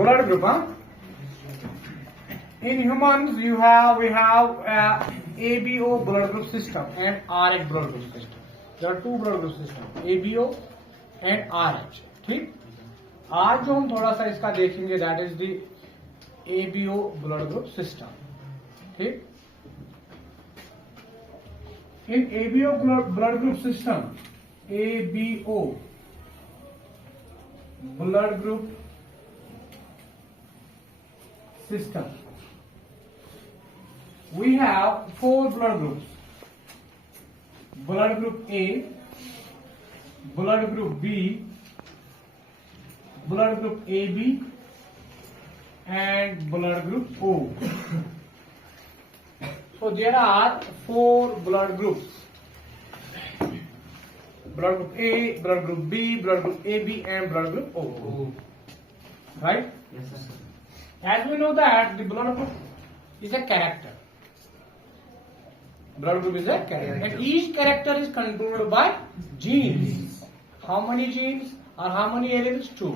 blood group, huh? In humans, we have ABO blood group system and RH blood group system. There are two blood group system, ABO and RH. ठीक? आज जो हम थोड़ा सा इसका देखेंगे, that is the ABO blood group system. ठीक? In ABO blood group system, ABO blood group system, we have four blood groups: blood group A, blood group B, blood group AB, and blood group O. So there are four blood groups: blood group A, blood group B, blood group AB, and blood group O. Right? Yes, sir. As we know that the blood group is a character. Blood group is a character, and each character is controlled by genes. How many genes or how many alleles? Two.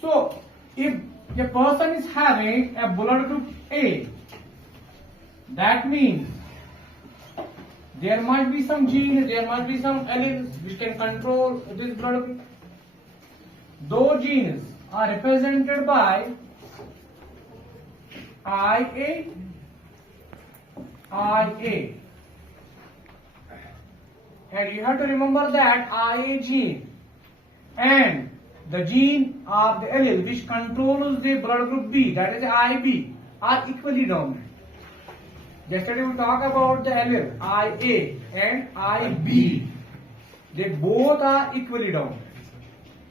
So, if a person is having a blood group A, that means there must be some genes, there must be some alleles which can control this blood group. Those genes are represented by IA, and you have to remember that IA gene and the gene of the allele which controls the blood group B, that is IB, are equally dominant. Yesterday we talked about the allele IA and IB. They both are equally dominant,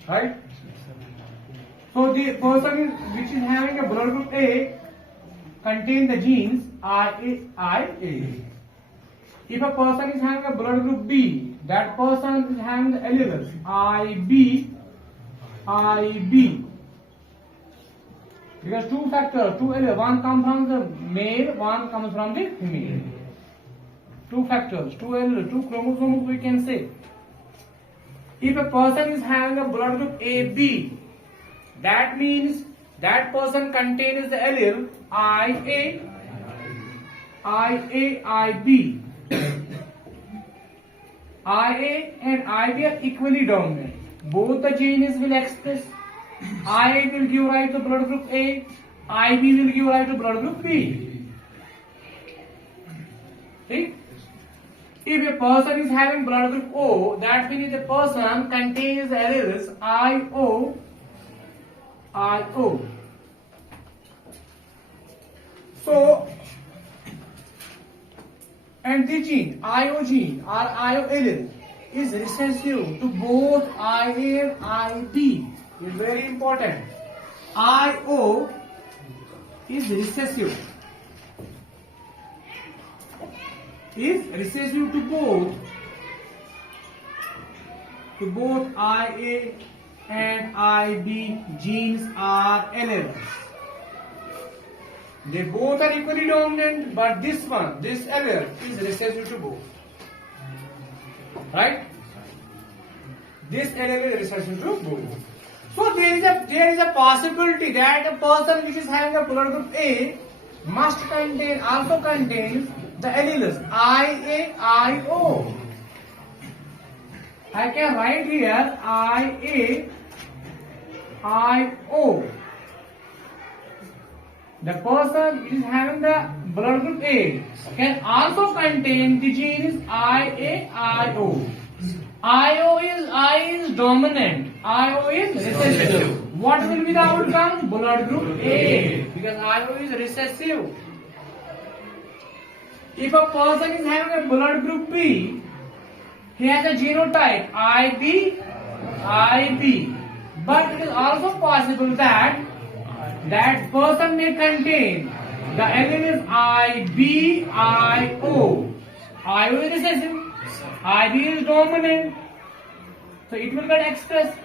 right? So the person which is having a blood group A contain the genes IA. If a person is having a blood group B, that person is having the alleles IB. Because two factors, two alleles, one comes from the male, one comes from the female. Two factors, two alleles, two chromosomes we can say. If a person is having a blood group AB, that means that person contains the allele IA, IB. IA and IB are equally dominant. Both the genes will express. IA will give rise to blood group A, IB will give rise to blood group B. Okay? If a person is having blood group O, that means the person contains the alleles IO. So, and the gene, IO gene or IO allele is recessive to both IA and IB. It's very important. IO is recessive. Is recessive to both IA and IB genes are alleles. They both are equally dominant, but this allele is recessive to both. Right? This allele is recessive to both. So there is a possibility that a person which is having a blood group A must also contains the alleles IA, IO. I can write here IA, IO. The person which is having the blood group A can also contain the genes IA, IO. I is dominant. IO is recessive. What will be the outcome? Blood group A, because IO is recessive. If a person is having a blood group B, he has a genotype IB. But it is also possible that that person may contain the alleles IB, IO. IO is recessive. IB is dominant. So it will get expressed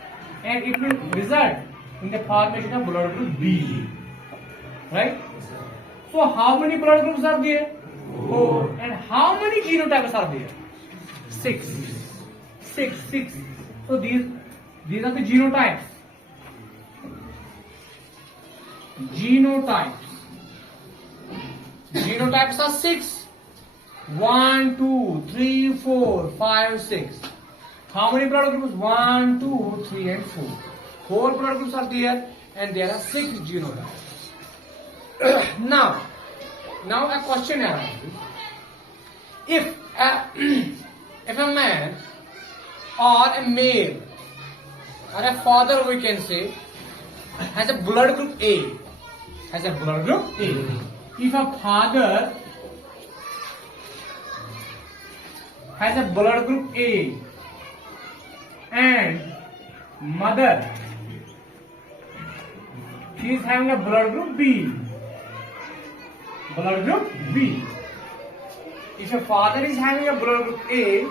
and it will result in the formation of blood group B. Right? So how many blood groups are there? 4. And how many genotypes are there? 6. So these are the genotypes. genotypes. Genotypes are 6. 1, 2, 3, 4, 5, 6. How many blood groups? 1, 2, 3, and 4. 4 blood groups are there, and there are 6 genotypes. Now a question arises: if a man or a male or a father, we can say, has a blood group A, If a father has a blood group A and mother, she is having a blood group B. If a father is having a blood group A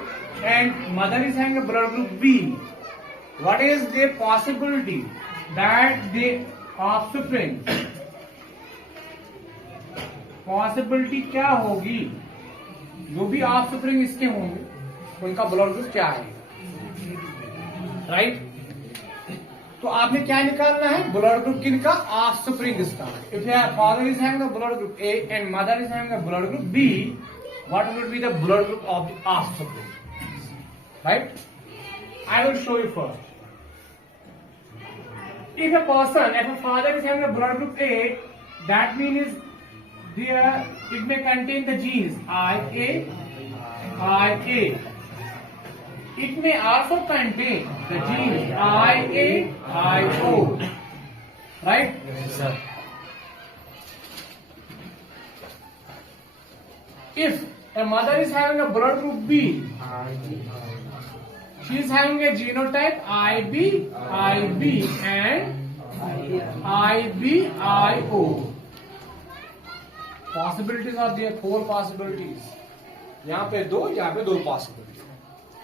and mother is having a blood group B, what is the possibility that the offspring, possibility क्या होगी, जो भी offspring इसके होंगे उनका blood group क्या है, right? तो आपने क्या निकालना है, ब्लड ग्रुप किनका, ऑफस्प्रिंग इसका. If your father is having the blood group A and mother is having the blood group B, what will be the blood group of the offspring, right? I will show you first. If a father is having a blood group A, that means there it may contain the genes IA. It may also contain the genes IO, right? Yes, sir. If a mother is having a blood group B, she is having a genotype IB and IBIO. Possibilities are there, 4 possibilities. यहाँ पे 2 possibilities,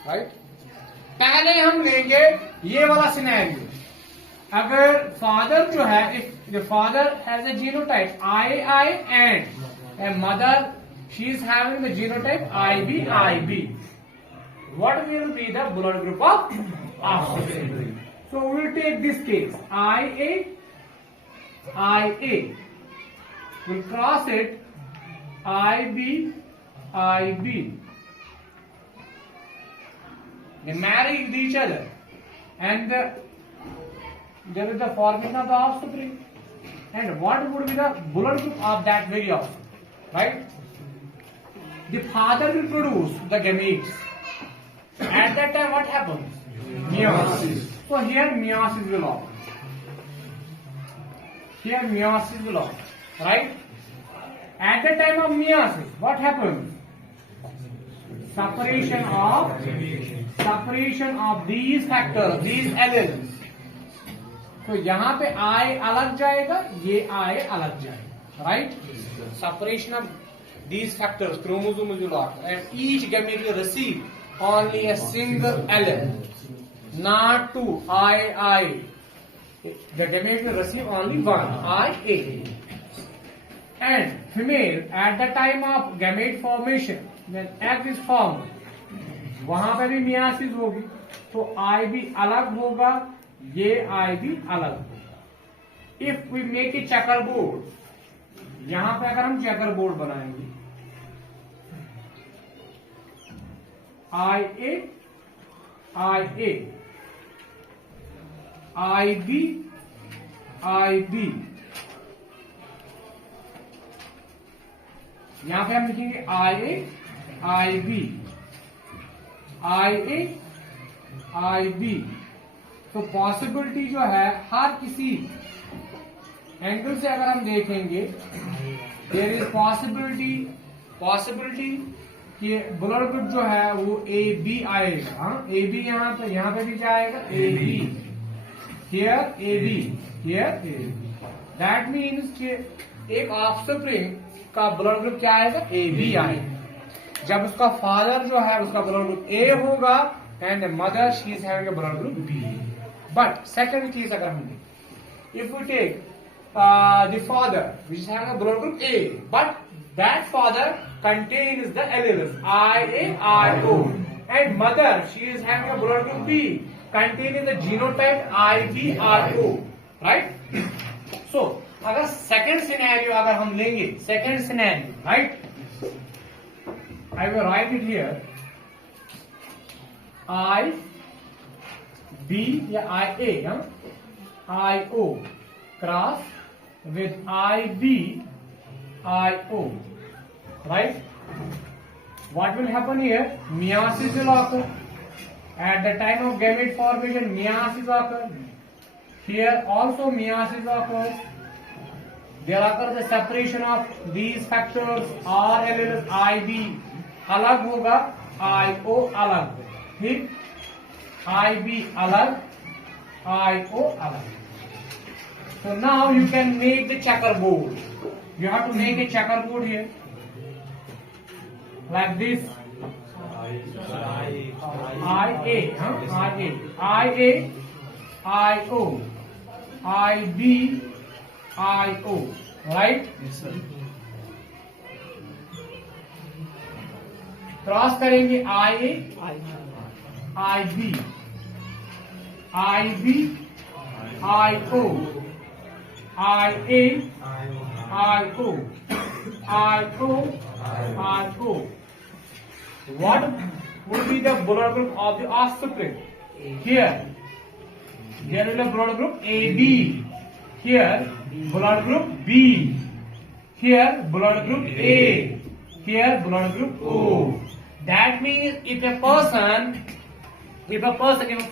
right? पहले हम लेंगे ये वाला scenario. अगर father जो है, if the father has a genotype II and a mother, she is having the genotype IB, what will be the blood group of offspring? So we will take this case IA. We'll cross it IB. They marry with each other, and there is the formation of the offspring. And what would be the blood group of that very offspring, right? The father will produce the gametes. At that time, what happens? Meiosis. So here meiosis will occur. Right? At the time of meiosis, what happens? Separation of these factors, these alleles. तो यहाँ पे I अलग जाएगा, ये I अलग जाएगा, right? Separation of these factors, chromosomes will occur, and each gamete will receive only a single allele, not two I. The gamete will receive only one IA. And female, at the time of gamete formation, when egg is formed, वहां पे भी myiasis होगी, तो I भी अलग होगा, ये I भी अलग होगा. If we make a checkerboard, यहां पे अगर हम चेकरबोर्ड बनाएंगे, IA, IB, यहां पे हम लिखेंगे IB. तो पॉसिबिलिटी जो है, हर किसी एंगल से अगर हम देखेंगे, देयर इज पॉसिबिलिटी कि ब्लड ग्रुप जो है वो AB आएगा. हाँ, AB यहाँ पे भी जाएगा, AB, here AB. That means कि एक ऑफस्प्रिंग का ब्लड ग्रुप क्या आएगा, AB आएगा. जब उसका फादर जो है उसका ब्लड ग्रुप A होगा and mother she is having a blood group B. But second case अगर हम देखें, if we take the father which is having a blood group A, but that father contains the alleles IAIO, and mother she is having a blood group B containing the genotype IBIO, right? So अगर अगर हम लेंगे second scenario, right, I will write it here, I B या I A, I O cross with IB, IO, right? What will happen here? Meiosis will occur. At the time of gamete formation, meiosis occurs. Here also meiosis occurs. There occurs the separation of these factors. R alleles IB अलग होगा, IO अलग, ठीक? IB अलग, IO अलग. So now you can make the checkerboard. You have to make a checkerboard here, like this. IA, IA, IO, IB, IO, right? Yes, sir. Cross करेंगे IA, IB, IB, IO, IA, IO, IO, IO. What would be the blood group of the offspring? Here, there is a blood group AB. Here, blood group B. Here, blood group A. Here, blood group O. That means if a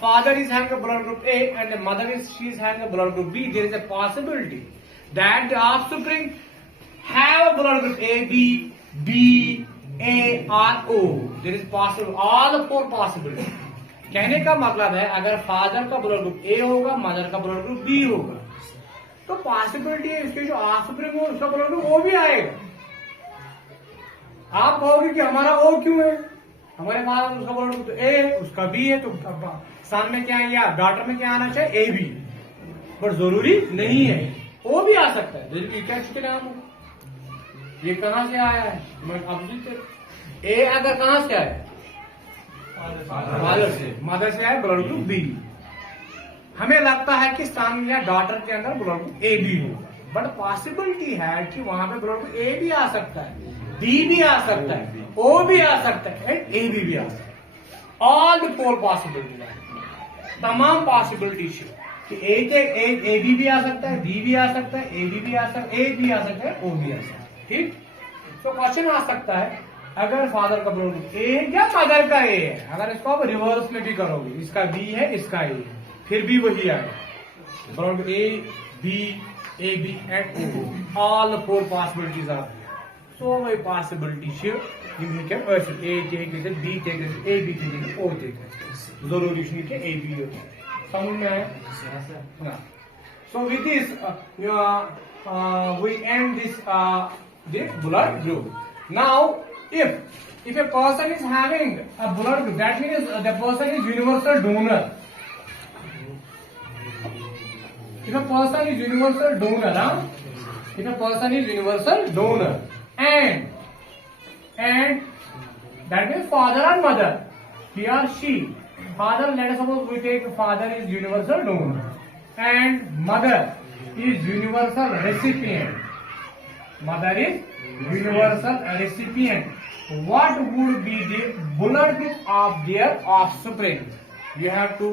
father is having a blood group A and the mother is having a blood group B, there is a possibility that the offspring have a blood group A, B, B, A or O. There is possible all the four possibilities. कहने का मतलब है अगर father का blood group ए होगा, mother का blood group B होगा, तो पॉसिबिलिटी है इसके जो ऑफस्प्रिंग हो उसका ब्लड ग्रुप ओ भी आएगा. आप कहोगे कि हमारा ओ क्यों है, हमारे फादर उसका ब्लड ग्रुप ए है, उसका बी है, तो सन में क्या है या डॉटर में क्या आना चाहिए, ए बी, पर जरूरी नहीं है, ओ भी आ सकता है. के नाम हो, ये कहां से आया है, ए अगर कहां से आया, फादर से, मदर से आया ब्लड ग्रुप बी. हमें लगता है कि सन या डॉटर के अंदर ब्लड ग्रुप ए बी होगा, बट पॉसिबिलिटी है कि वहां पे ब्लड ग्रुप ए भी आ सकता है, बी भी आ सकता है, ओ भी आ सकता है, ए बी भी आ सकता है. ऑल द फोर पॉसिबिलिटी, तमाम पॉसिबिलिटी कि ए बी भी आ सकता है, बी भी आ सकता है, ए बी भी आ सकता है, ए भी आ सकता है, ओ भी आ सकता है. ठीक. तो क्वेश्चन आ सकता है अगर फादर का ब्लड ग्रुप ए या मदर का ए है, अगर इसको आप रिवर्स में भी करोगे, इसका बी है, इसका ए है, फिर भी वही आएगा, blood group A B, A B and O, all four possibilities are there. So many possibilities here. You can also A take it, B take it, A B take it, O take it. जरूरी नहीं कि A B हो. समझ में आया? So with this, we end this blood group. Now, if a person is having a blood group, that means the person is universal donor. If a person is universal donor, if a person is universal donor, and that means father or mother, he or she, father, let us suppose we take father is universal donor and mother is universal recipient. Mother is universal recipient. What would be the blood group of their offspring? You have to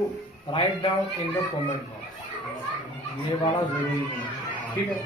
write down in the comment box. ये वाला जरूरी है, ठीक है.